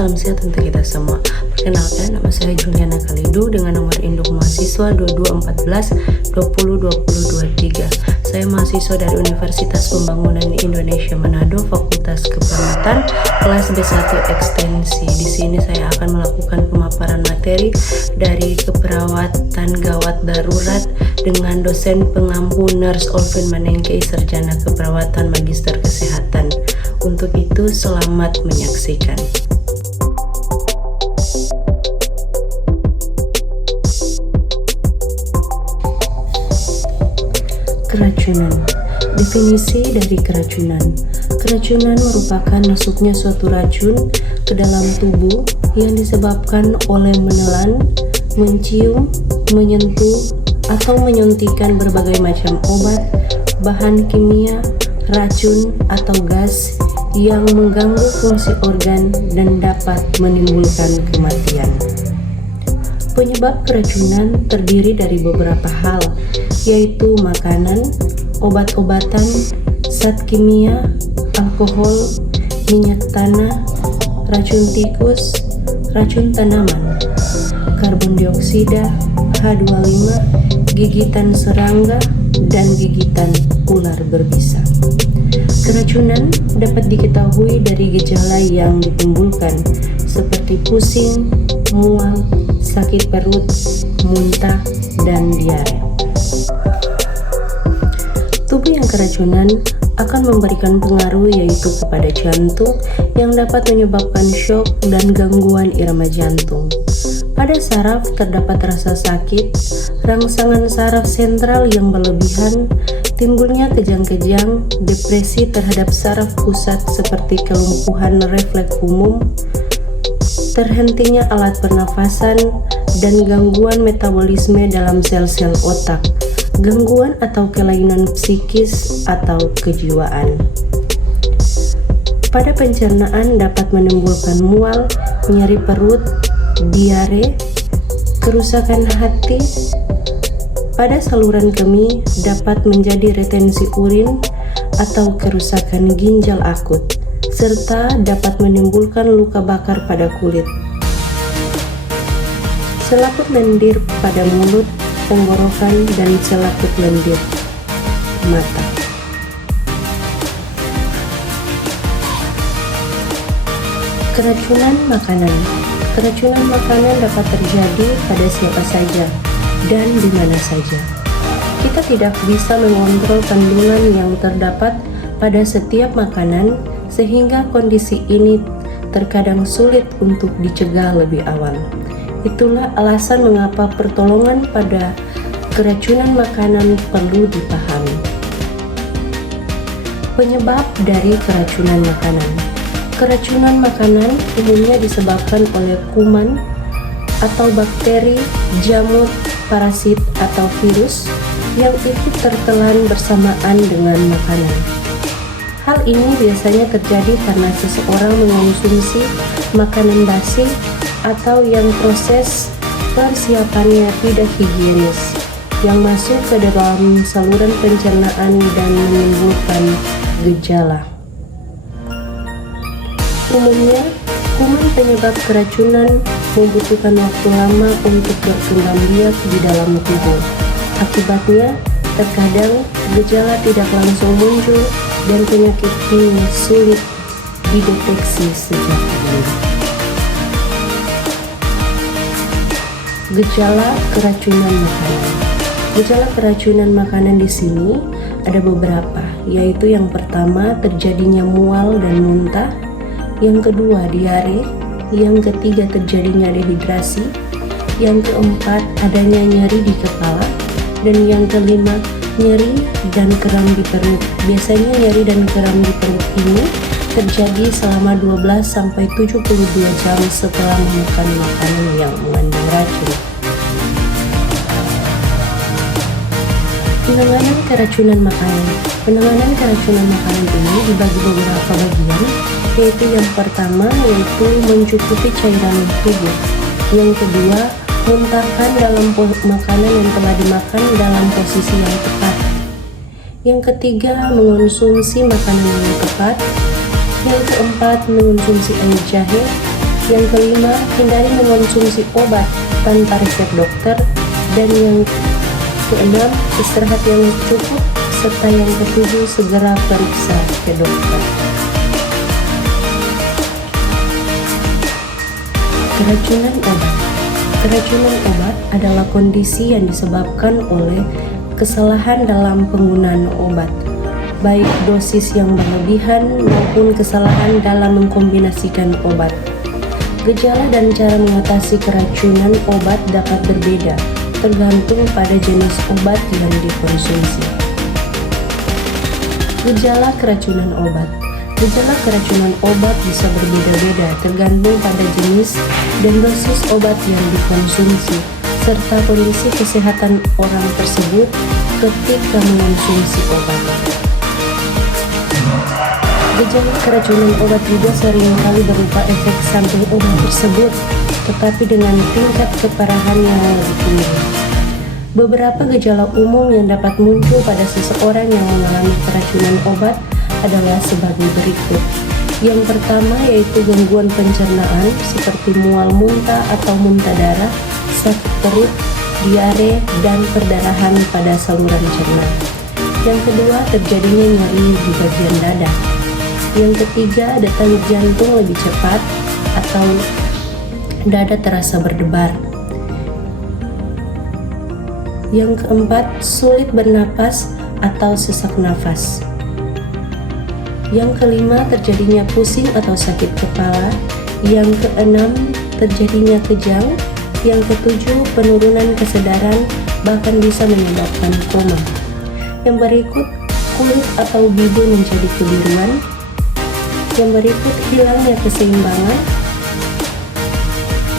salam sehat untuk kita semua. Perkenalkan, nama saya Juliana Khalidu dengan nomor induk mahasiswa 2214202023. Saya mahasiswa dari Universitas Pembangunan Indonesia Manado, Fakultas Keperawatan, kelas B1 Ekstensi. Di sini saya akan melakukan pemaparan materi dari keperawatan gawat darurat dengan dosen pengampu Nurse Olvin Manengkei, Sarjana Keperawatan Magister Kesehatan. Untuk itu, selamat menyaksikan. Keracunan. Definisi dari keracunan. Keracunan merupakan masuknya suatu racun ke dalam tubuh yang disebabkan oleh menelan, mencium, menyentuh, atau menyuntikkan berbagai macam obat, bahan kimia, racun, atau gas yang mengganggu fungsi organ dan dapat menimbulkan kematian. Penyebab keracunan terdiri dari beberapa hal, yaitu makanan, obat-obatan, zat kimia, alkohol, minyak tanah, racun tikus, racun tanaman, karbon dioksida, H2O5, gigitan serangga, dan gigitan ular berbisa. Keracunan dapat diketahui dari gejala yang ditimbulkan seperti pusing, mual, sakit perut, muntah, dan diare. Tubuh yang keracunan akan memberikan pengaruh yaitu kepada jantung yang dapat menyebabkan syok dan gangguan irama jantung. Pada saraf terdapat rasa sakit, rangsangan saraf sentral yang berlebihan, timbulnya kejang-kejang, depresi terhadap saraf pusat seperti kelumpuhan refleks umum, terhentinya alat pernafasan, dan gangguan metabolisme dalam sel-sel otak, gangguan atau kelainan psikis atau kejiwaan. Pada pencernaan dapat menimbulkan mual, nyeri perut, diare, kerusakan hati. Pada saluran kemih dapat menjadi retensi urin atau kerusakan ginjal akut, serta dapat menimbulkan luka bakar pada kulit. Selaput lendir pada mulut, tenggorokan, dan selaput lendir mata. Keracunan makanan. Keracunan makanan dapat terjadi pada siapa saja dan di mana saja. Kita tidak bisa mengontrol kandungan yang terdapat pada setiap makanan, sehingga kondisi ini terkadang sulit untuk dicegah lebih awal. Itulah alasan mengapa pertolongan pada keracunan makanan perlu dipahami. Penyebab dari keracunan makanan. Keracunan makanan umumnya disebabkan oleh kuman atau bakteri, jamur, parasit, atau virus yang ikut tertelan bersamaan dengan makanan. Hal ini biasanya terjadi karena seseorang mengonsumsi makanan basi atau yang proses persiapannya tidak higienis, yang masuk ke dalam saluran pencernaan dan menimbulkan gejala. Umumnya, kuman penyebab keracunan membutuhkan waktu lama untuk berkembang biak di dalam tubuh. Akibatnya, terkadang gejala tidak langsung muncul dan penyakit ini sulit dideteksi sejak dini. Gejala keracunan makanan. Gejala keracunan makanan di sini ada beberapa, yaitu yang pertama terjadinya mual dan muntah, yang kedua diare, yang ketiga terjadinya dehidrasi, yang keempat adanya nyeri di kepala, dan yang kelima nyeri dan kram di perut. Biasanya nyeri dan kram di perut ini terjadi selama 12-72 jam setelah memakan makanan yang mengandung racun. Penanganan keracunan makanan. Penanganan keracunan makanan ini dibagi beberapa bagian, yaitu yang pertama yaitu mencukupi cairan tubuh, yang kedua muntahkan dalam makanan yang telah dimakan dalam posisi yang tepat, yang ketiga mengonsumsi makanan yang tepat, yang keempat mengonsumsi air jahe, Yang kelima, hindari mengonsumsi obat tanpa resep dokter. Dan yang keenam, istirahat yang cukup. Serta yang ketujuh, segera periksa ke dokter. Keracunan obat. Keracunan obat adalah kondisi yang disebabkan oleh kesalahan dalam penggunaan obat, baik dosis yang berlebihan maupun kesalahan dalam mengkombinasikan obat. Gejala dan cara mengatasi keracunan obat dapat berbeda, tergantung pada jenis obat yang dikonsumsi. Gejala keracunan obat. Gejala keracunan obat bisa berbeda-beda tergantung pada jenis dan dosis obat yang dikonsumsi, serta kondisi kesehatan orang tersebut ketika mengonsumsi obat. Gejala keracunan obat juga seringkali berupa efek samping obat tersebut, tetapi dengan tingkat keparahan yang lebih tinggi. Beberapa gejala umum yang dapat muncul pada seseorang yang mengalami keracunan obat adalah sebagai berikut. Yang pertama yaitu gangguan pencernaan seperti mual muntah atau muntah darah, sakit perut, diare, dan perdarahan pada saluran cerna. Yang kedua, terjadinya nyeri di bagian dada. Yang ketiga, detak jantung lebih cepat atau dada terasa berdebar. Yang keempat, sulit bernapas atau sesak nafas. Yang kelima, terjadinya pusing atau sakit kepala. Yang keenam, terjadinya kejang. Yang ketujuh, penurunan kesadaran bahkan bisa menyebabkan koma. Yang berikut, kulit atau bibir menjadi kebiruan. Yang berikut, hilangnya keseimbangan.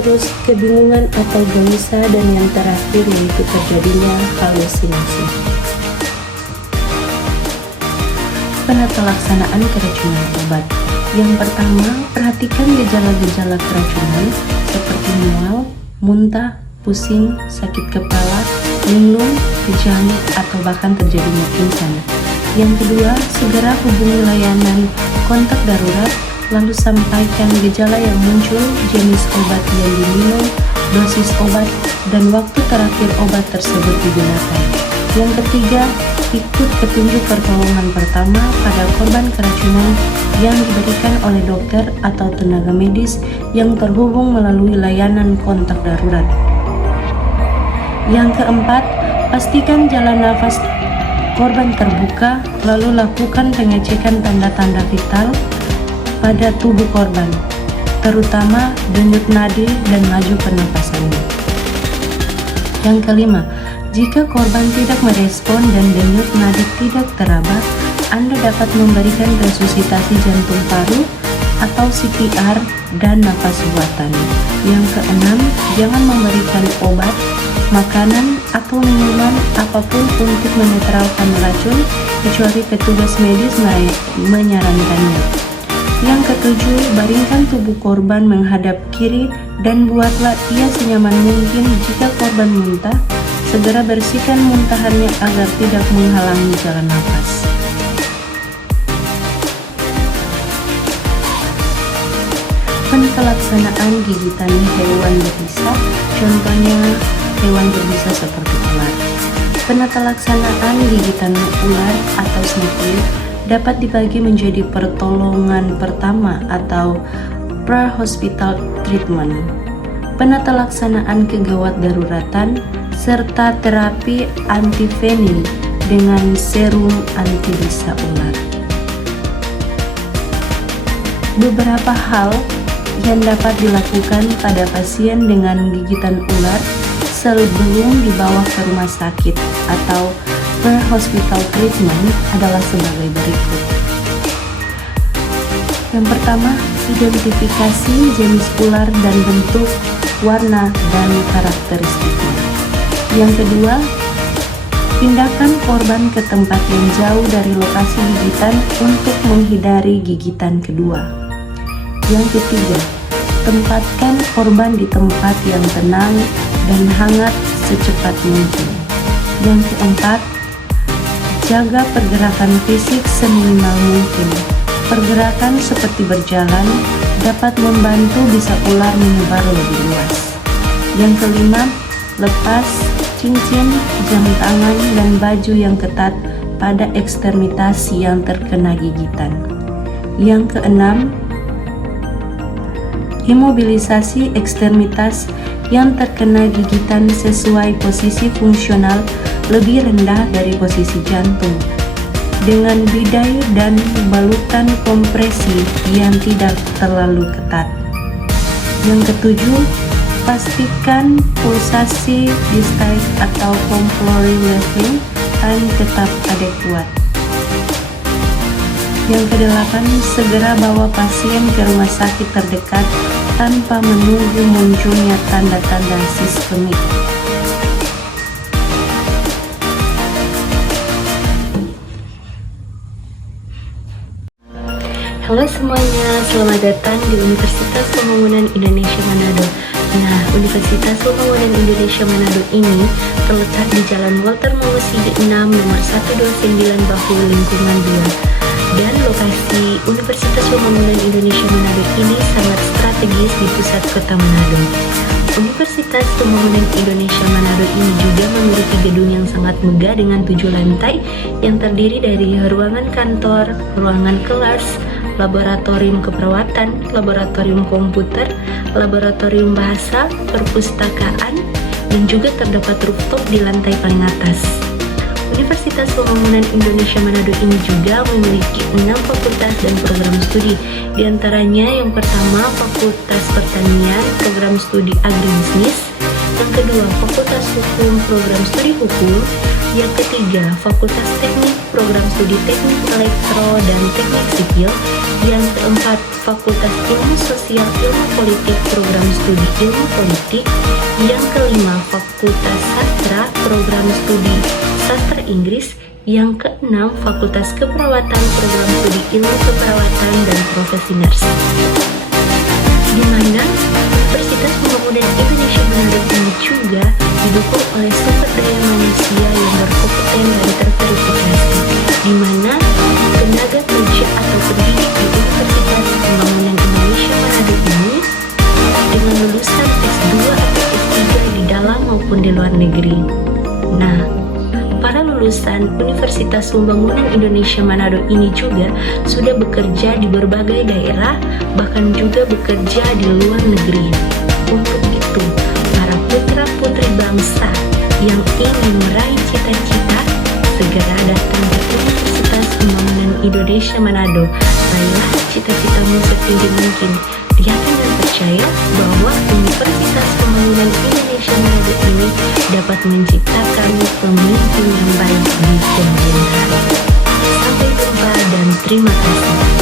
Terus kebingungan atau gelisah, dan yang terakhir yaitu terjadinya halusinasi. Penata laksanaan keracunan obat. Yang pertama, perhatikan gejala-gejala keracunan seperti mual, muntah, pusing, sakit kepala, linglung, kejang, atau bahkan terjadinya pingsan. Yang kedua, segera hubungi layanan kontak darurat, lalu sampaikan gejala yang muncul, jenis obat yang diminum, dosis obat, dan waktu terakhir obat tersebut digunakan. Yang ketiga, ikut petunjuk pertolongan pertama pada korban keracunan yang diberikan oleh dokter atau tenaga medis yang terhubung melalui layanan kontak darurat. Yang keempat, pastikan jalan nafas korban terbuka, lalu lakukan pengecekan tanda-tanda vital pada tubuh korban, terutama denyut nadi dan laju pernapasannya. Yang kelima, jika korban tidak merespon dan denyut nadi tidak teraba, Anda dapat memberikan resusitasi jantung paru atau CPR dan nafas buatan. Yang keenam, jangan memberikan obat, makanan, atau minuman apapun untuk menetralkan racun kecuali petugas medis menyarankannya. Yang ketujuh, baringkan tubuh korban menghadap kiri dan buatlah ia senyaman mungkin. Jika korban muntah, segera bersihkan muntahannya agar tidak menghalangi jalan nafas. Pelaksanaan gigitan hewan berbisa, contohnya hewan berbisa seperti ular. Penata laksanaan gigitan ular atau snake dapat dibagi menjadi pertolongan pertama atau pre-hospital treatment, penata laksanaan kegawat daruratan, serta terapi antivenin dengan serum anti bisa ular. Beberapa hal yang dapat dilakukan pada pasien dengan gigitan ular sebelum dibawa ke rumah sakit atau pre-hospital treatment adalah sebagai berikut. Yang pertama, identifikasi jenis ular dan bentuk, warna, dan karakteristiknya. Yang kedua, pindahkan korban ke tempat yang jauh dari lokasi gigitan untuk menghindari gigitan kedua. Yang ketiga, tempatkan korban di tempat yang tenang dan hangat secepat mungkin. Yang keempat, jaga pergerakan fisik seminimal mungkin. Pergerakan seperti berjalan, dapat membantu bisa ular menyebar lebih luas. Yang kelima, lepas cincin, jam tangan, dan baju yang ketat pada ekstremitas yang terkena gigitan. Yang keenam, imobilisasi ekstremitas yang terkena gigitan sesuai posisi fungsional lebih rendah dari posisi jantung, dengan bidai dan balutan kompresi yang tidak terlalu ketat. Yang ketujuh, pastikan pulsasi diastolic atau pulmonary waving time tetap adekuat. Yang kedelapan, segera bawa pasien ke rumah sakit terdekat tanpa menunggu munculnya tanda-tanda sistemik. Halo semuanya, selamat datang di Universitas Pembangunan Indonesia Manado. Nah, Universitas Pembangunan Indonesia Manado ini terletak di Jalan Walter Mangosidi 6 nomor 129 Bahu Lingkungan 2. Dan lokasi Universitas Pembangunan Indonesia Manado ini sangat strategis di pusat kota Manado. Universitas Pembangunan Indonesia Manado ini juga memiliki gedung yang sangat megah dengan 7 lantai yang terdiri dari ruangan kantor, ruangan kelas, laboratorium keperawatan, laboratorium komputer, laboratorium bahasa, perpustakaan, dan juga terdapat rooftop di lantai paling atas. Universitas Pembangunan Indonesia Manado ini juga memiliki 6 fakultas dan program studi. Di antaranya yang pertama, Fakultas Pertanian, program studi Agribisnis. Yang kedua, Fakultas Hukum, program studi Hukum. Yang ketiga, Fakultas Teknik, program studi Teknik Elektro dan Teknik Sipil. Yang keempat, Fakultas Ilmu Sosial, Ilmu Politik, program studi Ilmu Politik. Yang kelima, Fakultas Sastra, program studi Sastra Inggris. Yang keenam, Fakultas Keperawatan, program studi Ilmu Keperawatan dan Profesi Nurse. Di mana Universitas Pembangunan Indonesia Manado ini juga didukung oleh sumber daya manusia yang berkompeten dan terverifikasi, di mana tenaga kerja atau pendidik di Universitas Pembangunan Indonesia Manado ini dengan lulusan S2 atau S3 di dalam maupun di luar negeri. Nah, para lulusan Universitas Pembangunan Indonesia Manado ini juga sudah bekerja di berbagai daerah, bahkan juga bekerja di luar negeri. Untuk itu, para putra-putri bangsa yang ingin meraih cita-cita, segera datang ke Universitas Pembangunan Indonesia Manado. Raihlah cita-citamu setinggi mungkin. Yakin dan percaya bahwa Universitas Pembangunan Indonesia Manado ini dapat menciptakan pemimpin yang baik di kemudian hari. Sampai jumpa dan terima kasih.